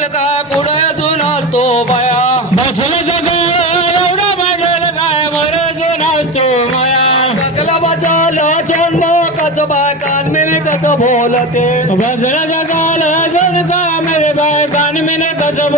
मांडल काय पुढे जुनार तो बाया बसलं सगळं एवढा मांडल काय मरत नाचतो माया? सकला बचावलं सोन कच बाय कानमिनी कच बोलते? बसलं सगळं जण का मेरे बाय कान में कसं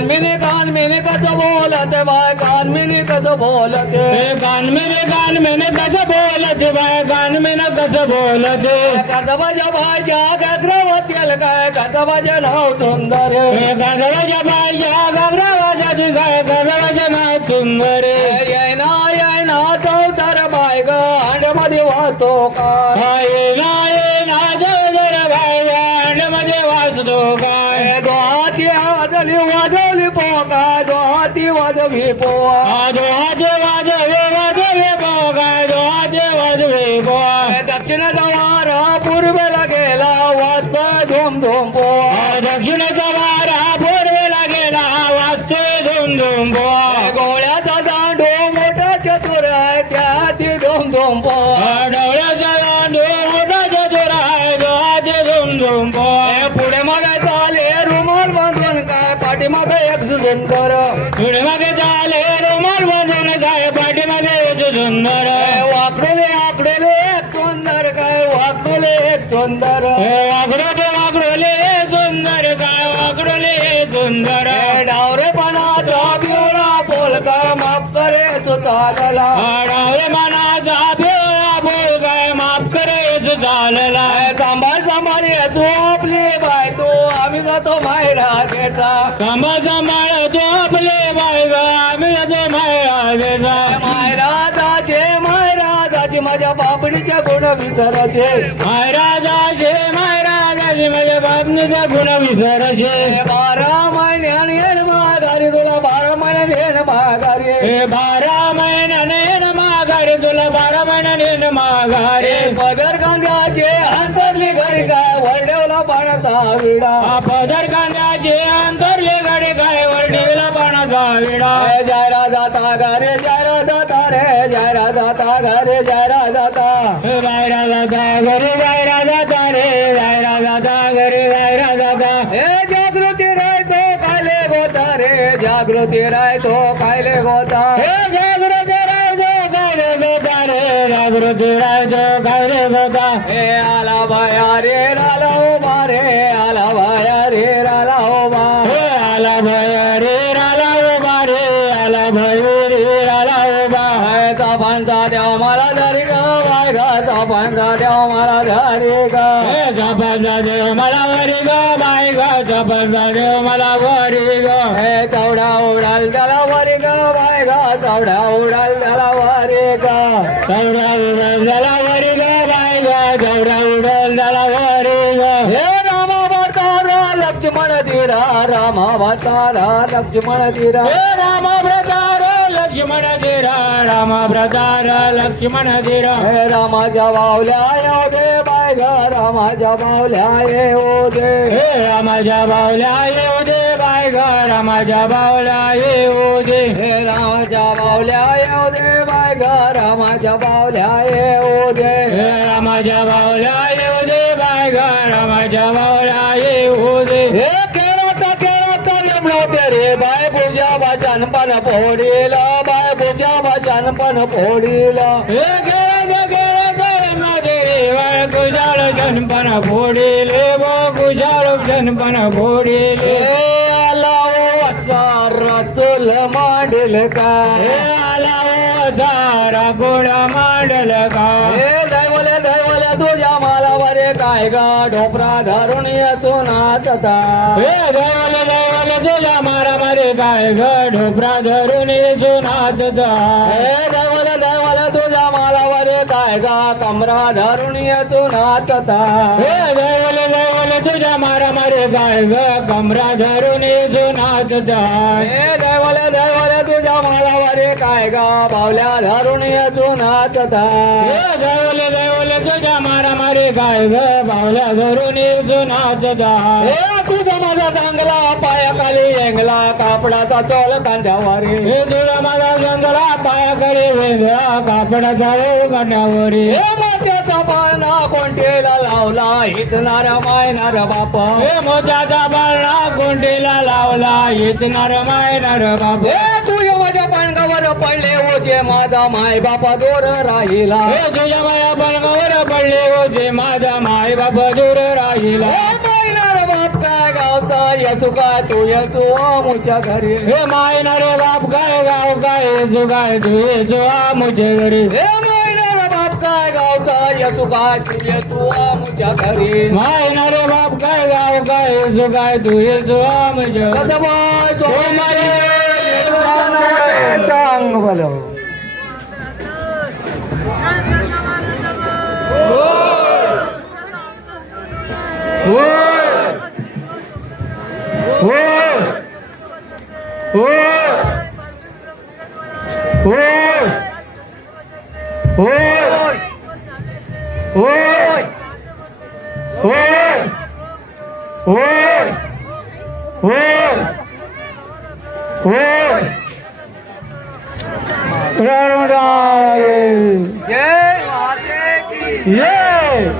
बोलते कानमिनी कानमिनी कच बोलते बाय कानमिनी कच बोलते। ए कान में कान में कसं बोलते बाय कान में कसं बोलते। कदबाच्या भाज्या गग्रवतील काय कदबाचे नाव सुंदर। ए गाजराच्या बाईच्या गाजरावाजाची काय गाजराच्या नाव सुंदर। येना येना चौतर बाय ग अंडमध्ये वाहतो काय हा ये ना ये ना जर बायमध्ये वाचतो काय वाजवली पोका दोहाती वाजवी पोवा आजो आजे वाजवे वाजवे बो काय दो आजे वाजवे बो दक्षिण द्वार पूर्वेला गेला वाजत धूम धूम पोवा दक्षिणेचा वारा पूर्वेला गेला वाजतोय धुम धुम बो गोळ्याचा दांडो मोठा चतुर येतो सुंदर वाकडोले आकडोले सुंदर काय वाकडोले सुंदर. वाकडोले वाकडोले सुंदर काय वाकडोले सुंदर. डावरे पणाचा पिवळा पोलका माफ करे सुताला डावरे मनाचा पिवळा बोल काय माफ करायच झालेला सांभाळ सांभाळ येतो आपली बायको आम्ही जातो मायरा घेता सांभाळ गुण विसराचे महाराजाचे महाराजाचे माझ्या बापनीचा गुण विसरशे बारा महिन्याने येण माघारी तुला बारा महिन्याने येण माघारी हे बारा महिन्याने न माघारे तुला बारा महिन्याने माघारे पदर कांद्याचे अंतरली घडी काय वरडेवला पाण्याचा विडा. पदर कांद्याचे अंतरले गाडे काय वर्णीला पाण्याचा विडा ए जायरा जाता गारे जायरा जाता रे जायरा जाता गारे जायरा जाता गायरा जाता घरी गायरा जाता रे गायरा जाता घरी गायरा जाता ए जागृती राय तो कायले गोता रे जागृती राय तो कायले गोता हे जागृती राहतो गायरे गोता रे जागृती राहतो गायरे गोता ए आला बाया रे राला तापांचा देव मला धरी ग बाय ग तापांचा देव मला धरी ग. हे जपाचा देव मला वरी ग बाय ग जपाचा देव मला वरी ग. हे चौडा उडाल त्याला वरी ग बाय ग चौडा उडाल त्याला वरी ग. तेवढा उडल झाला वरी ग बाय ग उडल झाला वरी ग. हे रामा भटारा लक्ष्मण धीरा रामा भटारा लक्ष्मण धीरा. हे राम प्रतार लक्ष्मण धीरा राम प्रतार लक्ष्मण धीरा हे रामाच्या बावल्या येऊ दे बाय ग रामाच्या बावल्या येऊ दे. हे रामाच्या बावल्या येऊ दे बाय ग रामाच्या बावल्या येऊ दे. हे रामाच्या बावल्या येऊ दे बाय ग रामाच्या बावल्या येऊ दे. हे रामाच्या बावल्या येऊ दे बाय ग रामाच्या बावल्या येऊ पण फोडीला बाय भजन पण फोडीला हे वळ कुजाळ जनपण फोडीले बो कुजाळ जनपण हे फोडीले रतुल मांडील हे काय आला मांडल का? हे दैवले दैवले तुझ्या मालावरे काय गा ढोपरा धरून येतो नाचता हे देवल तुझ्या मारा मारे काय ग ढोपरा धरून येसू नाचता दैवले दैवले तुझ्या मालावरे काय गा कमरा धरून येतो नाचता हे देवल देवल तुझ्या मारा मारे काय ग कमरा धरून येसू नाचता हे दैवले दैवले तुझ्या मालावरे काय गा बावल्या धरून येतो नाचता हे देवल देवल तुझ्या मारा मारे काय ग बावल्या धरून येसू नाचता तुझा माझा चांगला पायाखाली येंगला कापडाचा चोल कांद्यावारी. हे तुझा माझा जंगला पाया करे वेगळा कापडाचा ओळ कांड्यावरी हे मात्याचा पाळणा कोणतेला लावला इथणार मायनार बाप. हे मोत्याचा बाळणा कोंडीला लावला येचणार मायनार बाप. हे तुझ्या माझ्या पाणगावर पडले ओचे माझा माय बापा दूर राहिला. हे तुझ्या माया बळगावर पडले होते माझा माय बाप दूर राहिला. गावता येतो काय तू येतो आमुच्या घरी. हे मायनार बाप काय गाव काय येसू काय तू येसू आमुच्या घरी. हे मायनार बाप काय गावता येतो काय तू येतो आमुच्या घरी. मायनार बाप काय गाव काय येसू काय तू येसू आमुच्या घरी. कदमाय तो मारे चांग भलं जय माते की ये